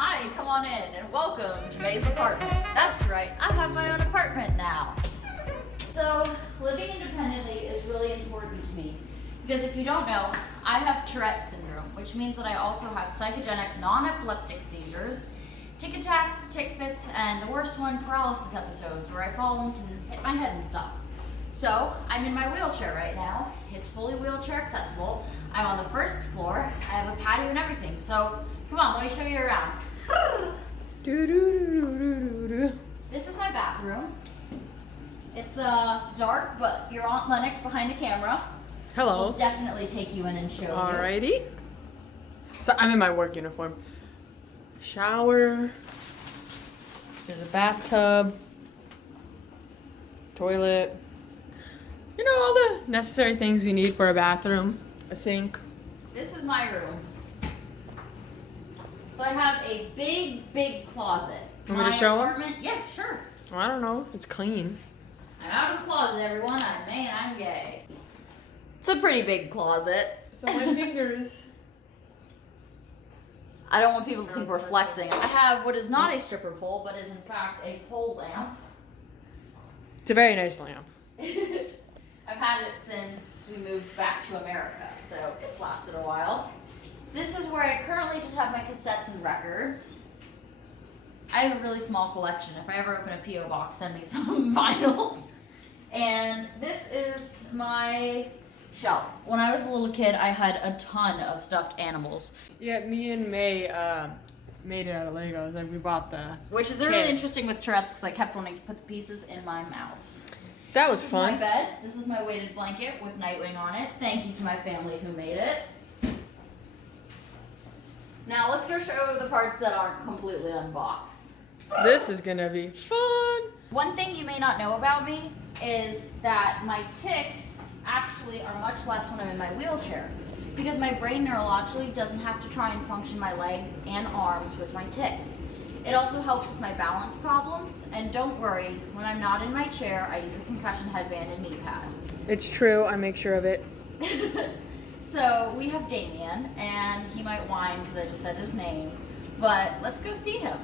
Hi, come on in and welcome to May's apartment. That's right, I have my own apartment now. So, living independently is really important to me because if you don't know, I have Tourette syndrome, which means that I also have psychogenic non-epileptic seizures, tic attacks, tick fits, and the worst one, paralysis episodes where I fall and can hit my head and stuff. So, I'm in my wheelchair right now. It's fully wheelchair accessible. I'm on the first floor. I have a patio and everything. So, come on, let me show you around. This is my bathroom. It's dark, but your Aunt Lennox behind the camera Hello. will definitely take you in and show you. Alrighty. So I'm in my work uniform. Shower. There's a bathtub. Toilet. You know, all the necessary things you need for a bathroom. A sink. This is my room. So I have a big closet. Want me to show 'em? apartment, yeah, sure. Well, I don't know if it's clean. I'm out of the closet, everyone. I'm gay. It's a pretty big closet. So my fingers. I don't want people to think we're flexing. I have what is not a stripper pole, but is in fact a pole lamp. It's a very nice lamp. I've had it since we moved back to America, so it's lasted a while. This is where I currently just have my cassettes and records. I have a really small collection. If I ever open a P.O. box, send me some vinyls. And this is my shelf. When I was a little kid, I had a ton of stuffed animals. Yeah, me and May made it out of Legos. Like we bought the. Which is really interesting with Tourette's because I kept wanting to put the pieces in my mouth. That was This fun. is my bed. This is my weighted blanket with Nightwing on it. Thank you to my family who made it. Now let's go show the parts that aren't completely unboxed. This is gonna be fun. One thing you may not know about me is that my tics actually are much less when I'm in my wheelchair because my brain neurologically doesn't have to try and function my legs and arms with my tics. It also helps with my balance problems, and don't worry, when I'm not in my chair, I use a concussion headband and knee pads. It's true. I make sure of it. So we have Damien, and he might whine because I just said his name, but let's go see him.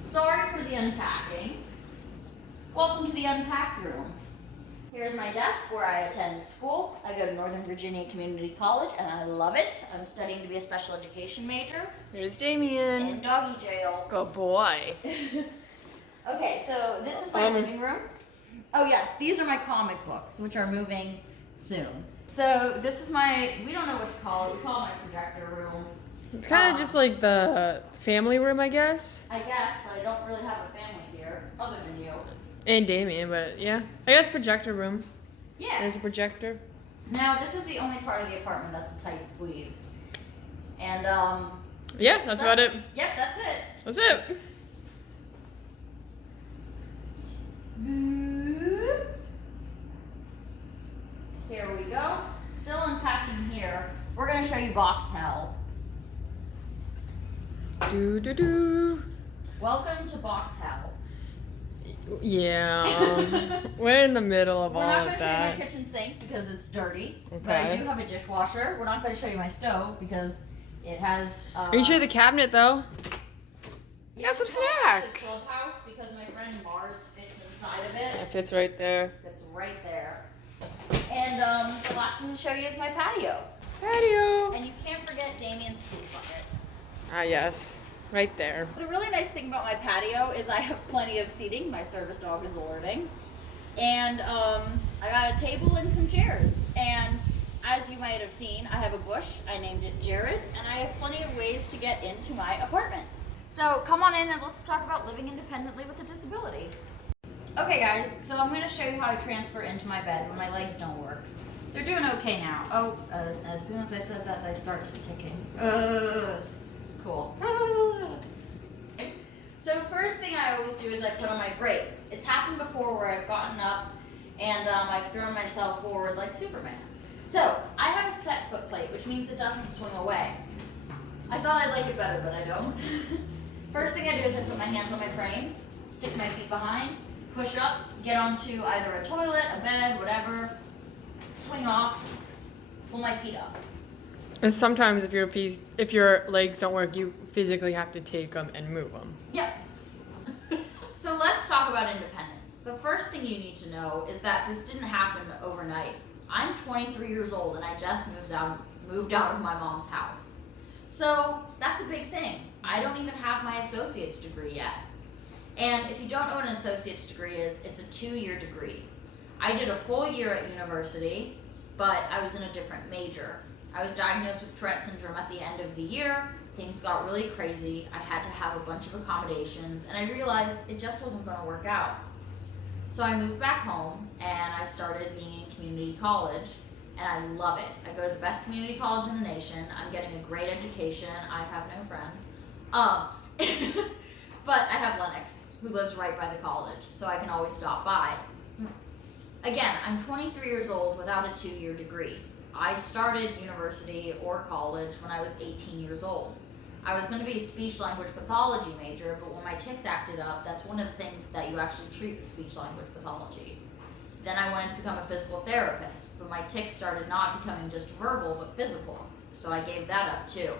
Sorry for the unpacking. Welcome to the unpacked room. Here's my desk where I attend school. I go to Northern Virginia Community College, and I love it. I'm studying to be a special education major Here's Damien. in doggy jail. Good boy. Okay, so this is my living room. Oh yes, these are my comic books, which are moving soon. So this is my, we don't know what to call it. We call it my projector room. It's kind of just like the family room, I guess. I guess, but I don't really have a family here, other than you. And Damien, but yeah. I guess projector room. Yeah. There's a projector. Now, this is the only part of the apartment that's a tight squeeze. And, Yeah, that's about it. Yep, that's it. That's it. Boop. Here we go. Still unpacking here. We're gonna show you box hell. Do. Welcome to box hell. Yeah. We're in the middle of We're all not of gonna show that. you my kitchen sink because it's dirty. But I Okay. do have a dishwasher. We're not gonna show you my stove because it has. Are you sure the cabinet though? Yeah, got some we call it snacks. The clubhouse because my friend Mars fits inside of it. It fits right there. It's right there. And the last thing to show you is my patio. Patio. And you can't forget Damien's poop bucket. Ah, yes. Right there. The really nice thing about my patio is I have plenty of seating. My service dog is alerting. And I got a table and some chairs. And as you might have seen, I have a bush. I named it Jared. And I have plenty of ways to get into my apartment. So come on in and let's talk about living independently with a disability. Okay guys, so I'm going to show you how I transfer into my bed when my legs don't work. They're doing okay now. Oh, as soon as I said that, they started ticking. Cool. So first thing I always do is I put on my brakes. It's happened before where I've gotten up and I've thrown myself forward like Superman. So I have a set foot plate, which means it doesn't swing away. I thought I'd like it better, but I don't. First thing I do is I put my hands on my frame, stick my feet behind, push up, get onto either a toilet, a bed, whatever, swing off, pull my feet up. And sometimes if your legs don't work, you physically have to take them and move them. Yeah. So let's talk about independence. The first thing you need to know is that this didn't happen overnight. I'm 23 years old and I just moved out of my mom's house. So that's a big thing. I don't even have my associate's degree yet. And if you don't know what an associate's degree is, it's a 2-year degree. I did a full year at university, but I was in a different major. I was diagnosed with Tourette syndrome at the end of the year. Things got really crazy. I had to have a bunch of accommodations, and I realized it just wasn't going to work out. So I moved back home, and I started being in community college, and I love it. I go to the best community college in the nation. I'm getting a great education. I have no friends. But I have Lennox, who lives right by the college, so I can always stop by. Again, I'm 23 years old without a 2-year degree. I started university or college when I was 18 years old. I was going to be a speech-language pathology major, but when my tics acted up, that's one of the things that you actually treat with speech-language pathology. Then I wanted to become a physical therapist, but my tics started not becoming just verbal, but physical, so I gave that up too.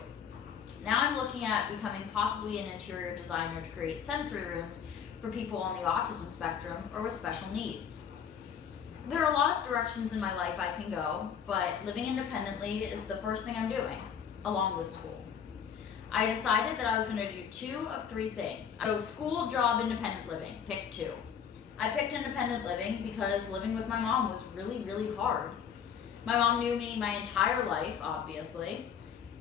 Now I'm looking at becoming possibly an interior designer to create sensory rooms for people on the autism spectrum or with special needs. There are a lot of directions in my life I can go, but living independently is the first thing I'm doing, along with school. I decided that I was going to do 2 of 3 things. So school, job, independent living. Pick 2. I picked independent living because living with my mom was really, really hard. My mom knew me my entire life, obviously,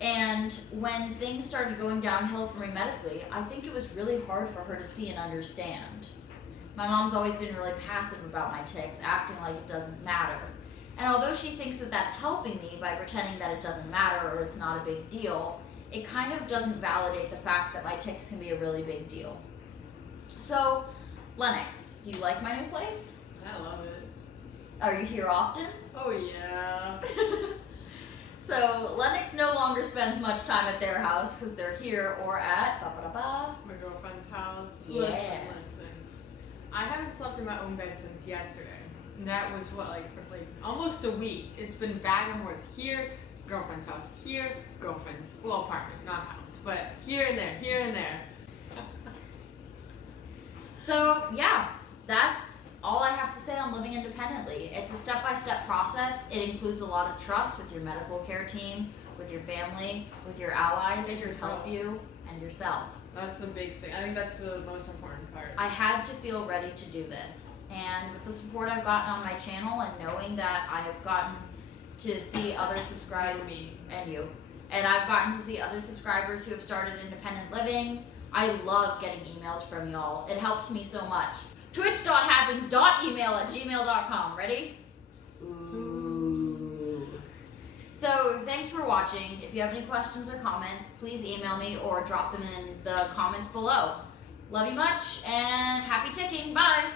and when things started going downhill for me medically, I think it was really hard for her to see and understand. My mom's always been really passive about my tics, acting like it doesn't matter. And although she thinks that that's helping me by pretending that it doesn't matter or it's not a big deal, it kind of doesn't validate the fact that my tics can be a really big deal. So, Lennox, do you like my new place? I love it. Are you here often? Oh yeah. So, Lennox no longer spends much time at their house because they're here or at My girlfriend's house. Yeah. Listen. I haven't slept in my own bed since yesterday. And that was for almost a week. It's been back and forth. Here, girlfriend's house. Here, girlfriend's, apartment, not house. But here and there, here and there. So, yeah, that's all I have to say on living independently. It's a step-by-step process. It includes a lot of trust with your medical care team, with your family, with your allies who help you, and yourself. That's a big thing. I think that's the most important part. I had to feel ready to do this. And with the support I've gotten on my channel and knowing that I have gotten to see other subscribers, and I've gotten to see other subscribers who have started independent living, I love getting emails from y'all. It helps me so much. twitch.happens.email@gmail.com. Ready? Ooh. So, thanks for watching. If you have any questions or comments, please email me or drop them in the comments below. Love you much, and happy ticking. Bye!